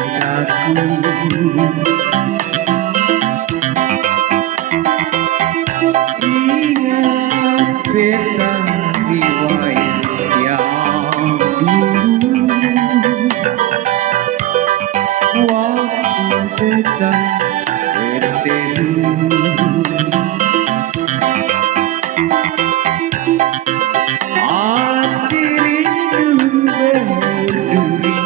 Ingat peta riwayat yang dulu, waktu peta berteduh. Hati rindu berduri,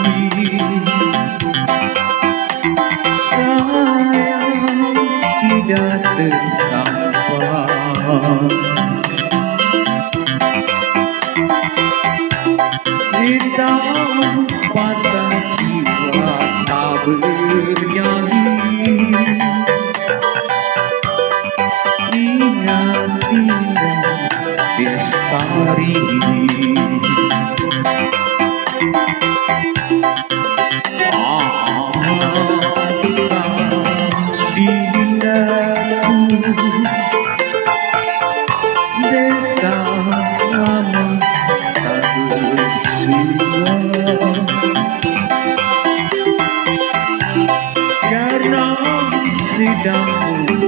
sayang tidak tersampai. Di tahun patah jiwa tak bernyanyi, ingat indah Bestari. Karena sedang